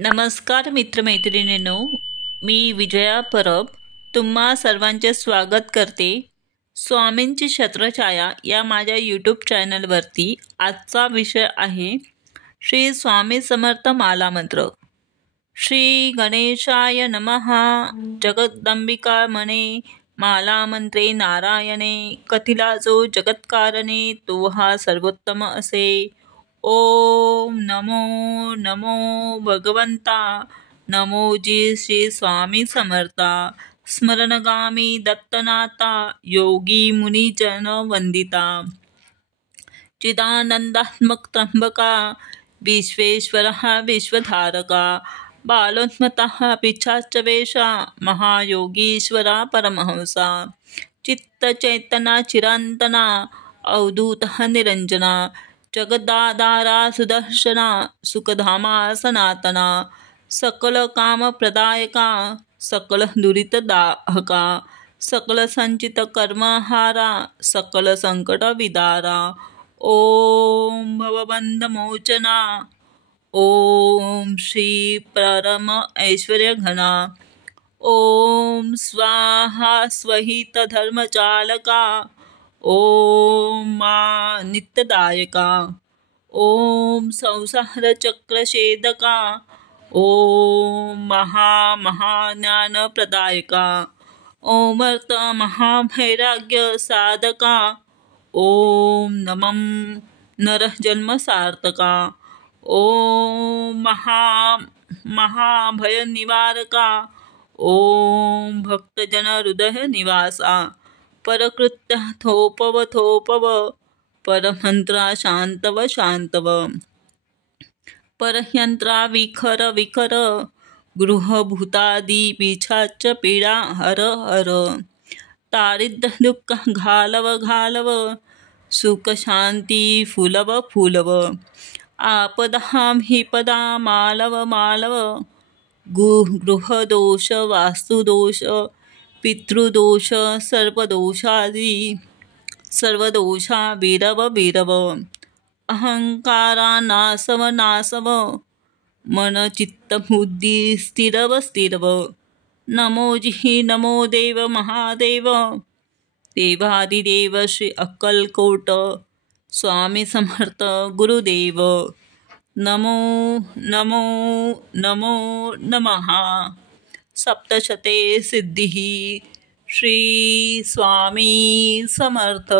नमस्कार मित्रमैत्रिणींनो, मी विजया परब तुम्हा सर्वांचे स्वागत करते. स्वामींची छत्रछाया या माझ्या यूट्यूब चॅनलवरती आजचा विषय आहे श्री स्वामी समर्थ माला मंत्र. श्री गणेशाय नमः. जगदंबिका म्हणे माला मंत्रे नारायणे, कथिला जो जगत्कारणे तो हा सर्वोत्तम असे. ओम नमो नमो भगवंता, नमोजी श्री स्वामी समर्था. स्मरणगामी दत्तनाथा, योगी मुनिजन वंदिता. चिदानंदात्मक त्र्यंबका, विश्वेश्वरः विश्वधारका. बालोन्मतः पिशाचवेषा, महायोगीश्वरा परमहंसा. चित्तचैतना चिरांतना, अवधूतः निरंजना. जगदाधारा सुदर्शना, सुखधामा सनातना. सकल कामप्रदायका, सकल दुरितदाहका. सकल संचित कर्महारा, सकल संकट विदारा. ओम भवबंधमोचना. ओम श्री परम ऐश्वर्य घना. ओम स्वाहा स्वहित धर्मचालका. ओम मा नित्यदायका. ओम संसार चक्रछेदका. ओम महाज्ञान प्रदायका. ओम अर्थ महाभैराग्य साधका. ओम नमं नरजन्म सार्थका. ओम महाभय निवारका. ओम भक्तजन हृदय निवासा. परकृत्य थोपव परमंत्रा शांतव शांतव. परयंत्रा विखर गृहभूतादी पिशाच पीडा हर हर. दारिद्र्य दुःख घालव सुख शांती फुलव. आपदा विपदा मालव. गृहदोष वास्तुदोष पितृदोष सर्वदोषा वीरव. अहंकारा नासव. मन चित्त बुद्धी स्थिरव. नमो देव महादेव. देवादिदेव श्री अक्कलकोट स्वामी समर्थ गुरुदेव. नमो नमः. सप्तशते सिद्धिः. श्री स्वामी समर्थ.